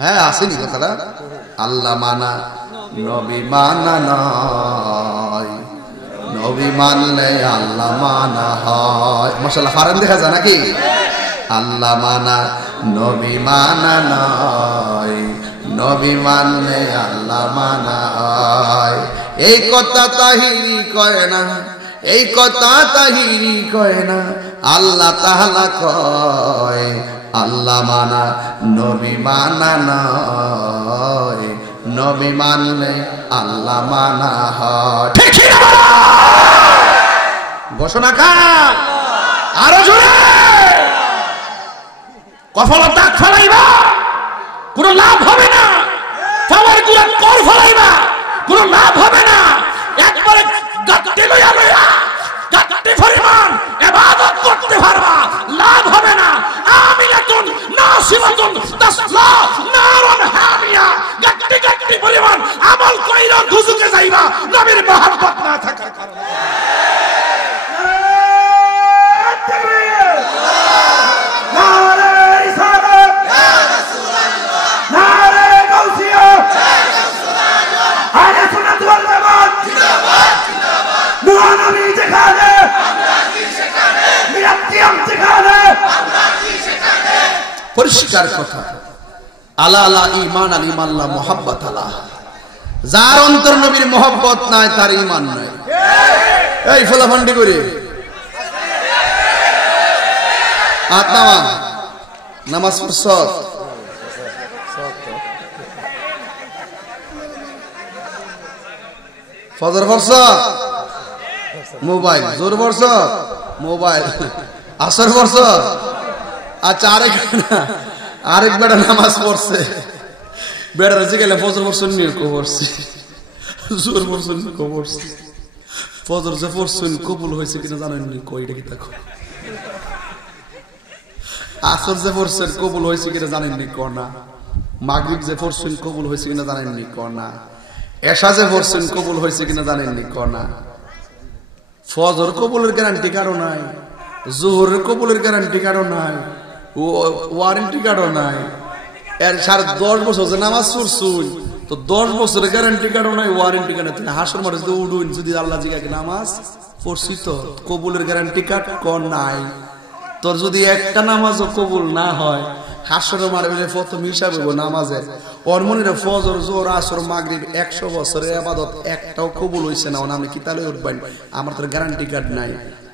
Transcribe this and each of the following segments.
হ্যাঁ আসেনি কথাটা। আল্লাহ মানা নবী মানা নয়, নবী মানলে আল্লাহ মানা হয়। মাশাআল্লাহ ফারান দেখা যায় নাকি? আল্লাহ মানা নবী মানা নয়, নবী মানলে আল্লাহ মানা হয়। এই কথা তাহিরি কয় না, এই কথা তাহিরি কয় না, আল্লাহ তাআলা কয় আল্লাহ মানা নবী মানা নয়, নবী মানলে আল্লাহ মানা হয়। ঠিক না? ঘোষণা কার? আরো জোরে। কফলত দাগ ফলাইবা, কোনো লাভ হবে না। পাওয়ার গুলা কর ফলাইবা, কোনো লাভ হবে না। একবারে গাট্টি লইয়া লইয়া গাট্টি পরিমাণ ইবাদত করতে পারবা, লাভ হবে না। আমিনাতুন নাসিমাতুন তাসলা নারুন হামিয়া, গাট্টি গাট্টি পরিমাণ আমল কইরা দুজকে যাইবা নবীর মহব্বত না থাকার কারণে। পরিষ্কার কথা, আলা আলা ঈমান আল ঈমাল্লাহ মুহাব্বত আলা। যার অন্তর নবীর মুহাব্বত নাই তার ঈমান নাই। এই ফলাফন্ডি করে আত্মা নামাজ পড়ছ, ফজর পড়ছ, মোবাইল জোর পড়ছ, মোবাইল আসর পড়ছ। আচ্ছা আরেক বেটা নামাজ পড়ছে, বেটার গেলে ফজর পড়ছেন নিয়ে পড়ছি, জোর পড়ছেন পড়ছি। ফজর যে পড়ছেন কবুল হয়েছে কিনা জানেননি? কইটা কি দেখো। আসর যে পড়ছেন কবুল হয়েছে কিনা জানেননি? কনা। মাগরিব যে পড়ছেন কবুল হয়েছে কিনা জানেননি? কনা। এশা যে পড়ছেন কবুল হয়েছে কিনা জানেননি? কনা। ফজর কবুলের গ্যারান্টি কারো নাই, জোহরের কবুলের গ্যারান্টি কারো নাই, ওয়ারেন্টি কার্ডও নাই। এর 10.5 বছর যে নামাজ পড়ছুন, তো 10 বছরের গ্যারান্টি কার্ডও নাই, ওয়ারেন্টি কার্ড নাই। হাসর মাঠে যদি উঠুন, যদি আল্লাহ জিগাকে নামাজ পড়ছি তো কবুলের গ্যারান্টি কার্ড কোন নাই। তোর যদি একটা নামাজও কবুল না হয়, হাসরের মাঠে প্রথম হিসাব হইব নামাজের। ওর মনে ফজর জোহর আসর মাগরিব 100 বছরের ইবাদত একটাও কবুল হইছে না, আমি কি তাহলে উঠবেন? আমার তোর গ্যারান্টি কার্ড নাই।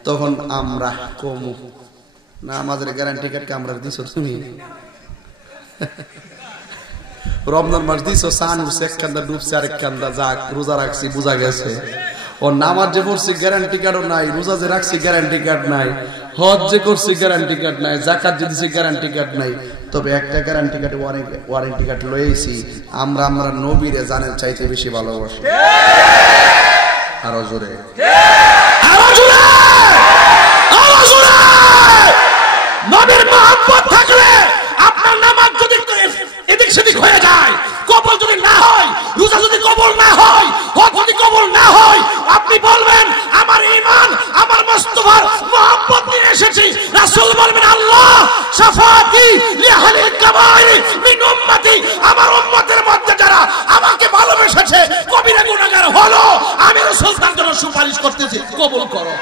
তখন আমরা কমু না, আমাদের গ্যারান্টি কার্ডকে আমরা দিছো তুমি। রমজান মাস দিছো, সান উঠছে এক কান্দা, ডুবছে আরেক কান্দা, যাক রোজা রাখছি বোঝা গেছে। ও নামাজ যে পড়ছি গ্যারান্টি কার্ডও নাই, রোজা যে রাখছি গ্যারান্টি কার্ড নাই, হজ যে করছি গ্যারান্টি কার্ড নাই, যাকাত যে দিছি গ্যারান্টি কার্ড নাই। তবে একটা গ্যারান্টি কার্ড ওয়ারেন্টি কার্ড লয়েছি, আমরা নবীরে জানের চাইতে বেশি ভালোবাসি। আরো জোরে, আরো জোরে, আরো জোরে। নবীর মহব্বত থাকলে আপনার নামাজ যদি এদিক সেদিক হয়ে যায়, কবুল যদি না হয়, রোজা যদি কবুল না হয়, হজ যদি কবুল না হয়, আপনি বলবেন আমার ঈমান আমার মুস্তাফার মহব্বত নিয়ে এসেছি। রাসূল বলবেন আল্লাহ শাফাতি লিআহলিল কাবাইর মিন উম্মতি, আমার উম্মতের মধ্যে যারা আমাকে ভালোবেসেছে কবিরা গুনাহগার হলো, আমি রাসূল তার জন্য সুপারিশ করতেছি, কবুল করো।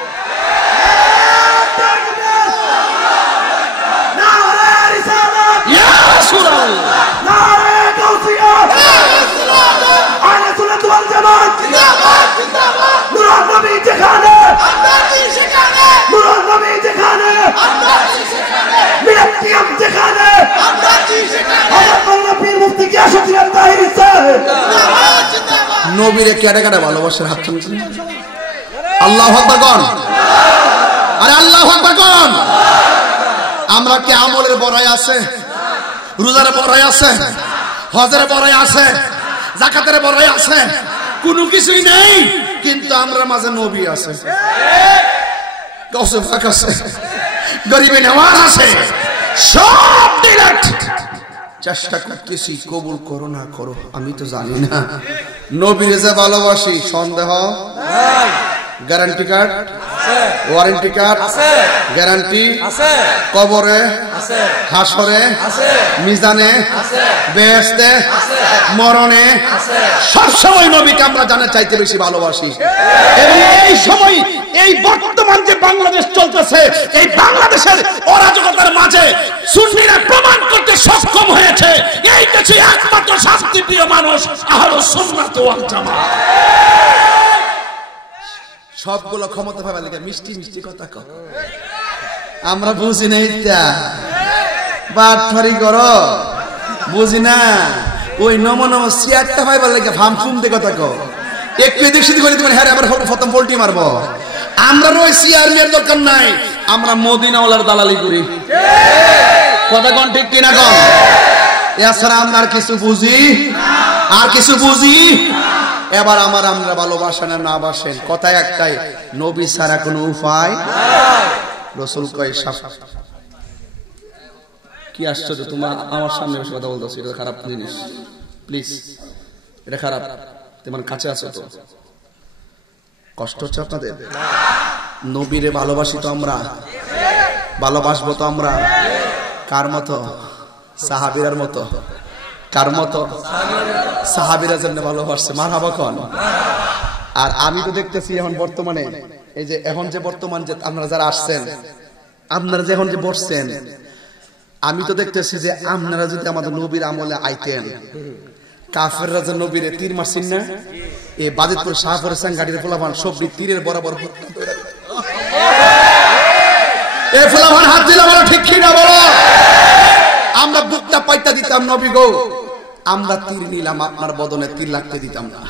নবীরে কেটে কেটে ভালোবাসার হাত তুলছেন। আল্লাহু আকবার কোন, আরে আল্লাহু আকবার কোন। আমরা কি আমলের বড়াই আছে, রোজার বড়াই আছে, হজের বড়াই আছে, যাকাতের বড়াই আছে? কোনো কিছুই নেই, কিন্তু আমরা মাঝে নবী আছে, গাউসে পাক আছে, গরিবে নেওয়াজ আছে, সব ডিলেট। চেষ্টা করতেছি, কবুল করো না করো আমি তো জানি না। নবীর যে ভালোবাসি সন্দেহ, গ্যারান্টি কার্ড ওয়ারেন্টি কার্ড আছে, গ্যারান্টি আছে, কবরে আছে, হাসরে আছে, মিজানে আছে, বেহেশতে আছে, মরণে আছে। সব সময় নবীকে আমরা জানার চাইতে বেশি ভালোবাসি। এবং এই সময় এই বর্তমান যে বাংলাদেশ চলতেছে, এই বাংলাদেশের অরাজকতার মাঝে সুন্নিরা প্রমাণ করতে সক্ষম হয়েছে এই দেশে একমাত্র শান্তিপ্রিয় মানুষ আহলুস সুন্নাত ওয়াল জামাত। সবগুলো ক্ষমতা পাবে লাগে মিষ্টি মিষ্টি কথা কও, আমরা বুঝি না এটা বাটফারি করো, বুঝি না ওই নম নম সিয়ারটা পাইবার লাগে ফামফুম দিয়ে কথা কও, একটু এদিক সেদিক করে তুমি হ্যাঁ আবার প্রথম পোল্টি মারবো। আমরা ওই সিয়ার মেয়ের দরকার নাই, আমরা মদিনাওয়ালার দালালি করি। কথা কোন ঠিক কিনা কোন? এছাড়া আমরা আর কিছু বুঝি, আর কিছু বুঝি। এবার আমরা ভালোবাসেন না বাসেন, কথা একটাই, নবী ছাড়া কোনো উপায় রাসূল কয়। কি আশ্চর্য, তোমার আমার সামনে বসে কথা বলতেছো, এটা খারাপ জিনিস, প্লিজ এটা খারাপ। তোমার কাছে আছো তো কষ্ট হচ্ছে আপনাদের? নবীরে ভালোবাসি তো আমরা, ভালোবাসবো তো আমরা কার মতো? সাহাবীরার মতো। কার মতো? সাহাবীরা যেমন ভালোবাসছে, মারহাবা কোন। আর আমি তো দেখতেছি এখন বর্তমানে এই যে এখন যে বর্তমান যে আপনারা যারা আসছেন, আপনারা যে এখন যে বসছেন, আমি তো দেখতেছি যে আপনারা যদি আমাদের নবীর আমলে আইতেন, কাফেররা যে নবীরে তীর মারছেন না, এই বাজিতপুর শাহপুর গাড়ির ফলাফান সবরি তীরের বরাবর এই ফলাফান হাত দিলে বলো ঠিক কি না বলো? আমরা বুকটা পাইতা দিতাম নবী গো, আমরা তীর নিলাম, আপনার বদনে তীর লাগতে দিতাম না।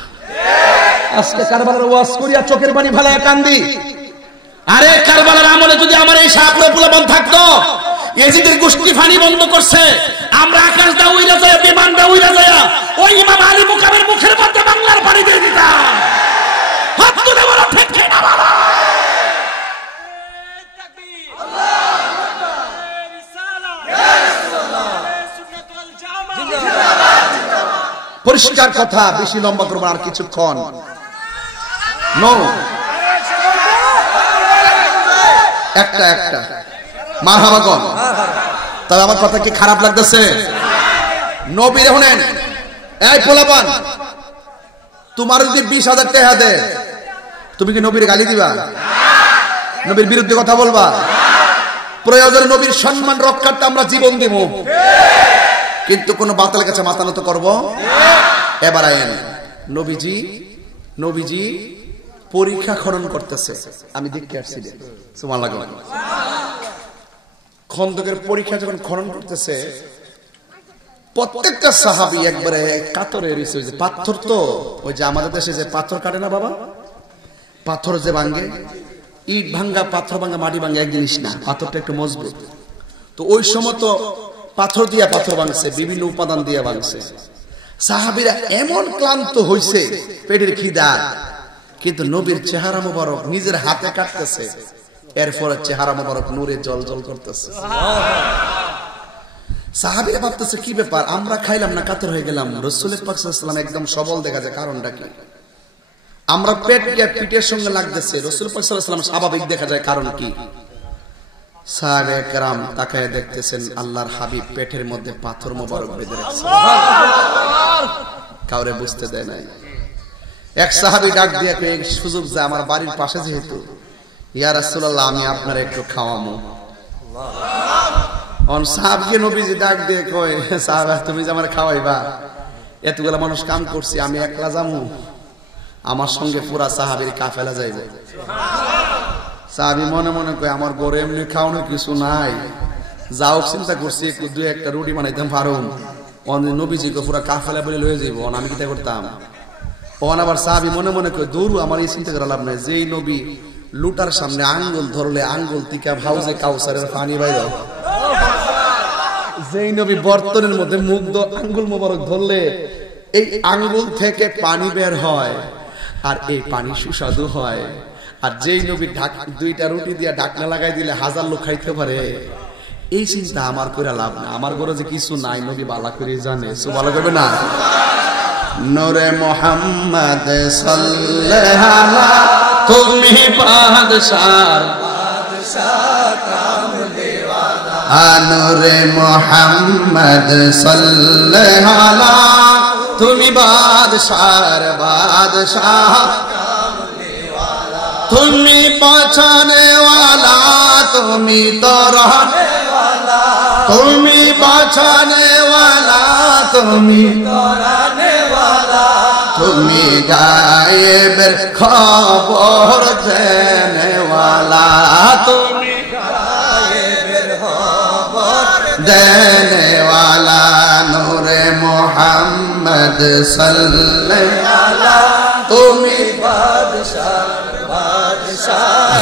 আজকে কারবালার ওয়াজ করিয়া চোখের পানি ফেলায় কান্দি। আরে কারবালার আমলে যদি আমার এই শাহপুরে ফলাফান থাকতো, ইয়াজিদের গোষ্ঠী ফানি বন্ধ করছে, আমরা আকাশ দা উইরা যায়, বিমান দা উইরা যায়, ওই ইমাম আলী মুকামের মুখের মধ্যে বাংলার পানি দিয়ে দিতাম। হাত তুলে বলো ঠিক কি না বলো? পরিষ্কার কথা, বেশি লম্বা করবো আর কিছুক্ষণ। নো একটা একটা মারহাবা কোন। তবে আমার কথা কি খারাপ লাগতেছে? নবীর শুনেন, এই পোলাপান, তোমার যদি 20,000 টাকা দেয়, তুমি কি নবীর গালি দিবা? নবীর বিরুদ্ধে কথা বলবা? প্রয়োজনে নবীর সম্মান রক্ষার্থে আমরা জীবন দেব, কিন্তু কোন বাতিলের কাছে মাথা নত করবো? এবার আইন নবীজি পরীক্ষা খনন করতেছে, আমি দেখতে আসছি। সুবহানাল্লাহ। খন্দকের পরীক্ষা যখন খনন করতেছে, প্রত্যেকটা সাহাবী একবারে কাতরে রয়েছে। ওই যে পাথর, তো ওই যে আমাদের দেশে যে পাথর কাটে না বাবা, পাথর যে ভাঙ্গে, ইট ভাঙ্গা, পাথর ভাঙ্গা, মাটি ভাঙ্গা এক জিনিস না, পাথরটা একটু মজবুত। তো ওই সময় তো পাথর দিয়া পাথর ভাঙছে, বিভিন্ন উপাদান দিয়া ভাঙছে। সাহাবীরা এমন ক্লান্ত হইছে, পেটের খিদা, কিন্তু নবীর চেহারা মোবারক নিজের হাতে কাটতেছে, এরপরে চেহারা মোবারক নূরে জল করতেছে। সাহাবীরা ভাবতেছে কি ব্যাপার, আমরা খাইলাম না, কাতর হয়ে গেলাম, রাসূল পাক সাল্লাল্লাহু আলাইহি ওয়াসাল্লাম একদম সবল দেখা যায়, কারণটা কি? আমরা পিঠের সঙ্গে লাগতেছে, রাসূল পাক সাল্লাল্লাহু আলাইহি ওয়াসাল্লাম স্বাভাবিক দেখা যায়, কারণ কি? সাহাবায়ে কেরাম তাকায় দেখতেছেন আল্লাহর হাবিব পেটের মধ্যে পাথর মোবারক বেঁধে রাখছে, কাউরে বুঝতে দেয় নাই। এক সাহাবী ডাক দিয়ে কয়, সুযোগ যা আমার বাড়ির পাশে যেহেতু, ইয়া রাসূলুল্লাহ আমি আপনার একটু খাওয়ামু। অন সাহাবকে নবীজি ডাক দিয়ে কয়, সাহাবা তুমি যে আমার খাওয়াইবা, এতগুলা মানুষ কাম করছি, আমি একলা যামু? আমার সঙ্গে পুরা সাহাবীর কাফেলা যাইবে। সাহাবী মনে মনে কয়, আমার ঘরে এমনি খাওয়ানো কিছু নাই, যাও চিন্তা করছি একটু দুই একটা রুটি বানাইতাম পারুম, নবীজি পুরা কাফেলা বলে লয়ে যাইব, আমি কিতা করতাম? আবার সাহাবী মনে মনে কয়, দূর আমার এই চিন্তা করা লাভ নাই, যেই নবী লুটার সামনে আঙ্গুল ধরলে আঙ্গুল টিকা ভাউজে কাউসারের পানি বাইরে, যেই নবী বর্তনের মধ্যে মুগ্ধ আঙ্গুল মোবারক ধরলে এই আঙ্গুল থেকে পানি বের হয়, আর এই পানি সুস্বাদু হয়, আর যেই নবী দুইটা রুটি দিয়া ঢাকনা লাগাই দিলে 1000 লোক খাইতে পারে, এই চিন্তা আমার করে লাভ না। আমার ঘরে যে কিছু নাই নবী বালা করে জানে, সো ভালো করবে না। নূরে মুহাম্মদ সাল্লাল্লাহু তুমি বাদশার নূরে মুহাম্মদ সাল্লাল্লাহু আলাইহি তুমি বাদশার বাদশাহ তুমি বাঁচানে वाला তুমি তরহনে वाला তুমি বাঁচানে वाला তুমি তরহনে वाला তুমি গায়েবের খবর দেনে वाला তুমি গায়েবের খবর দেনে वाला নূরে মুহাম্মদ সাল্লাল্লাহু আলাইহি তুমি বাদশাহ বাদশাহ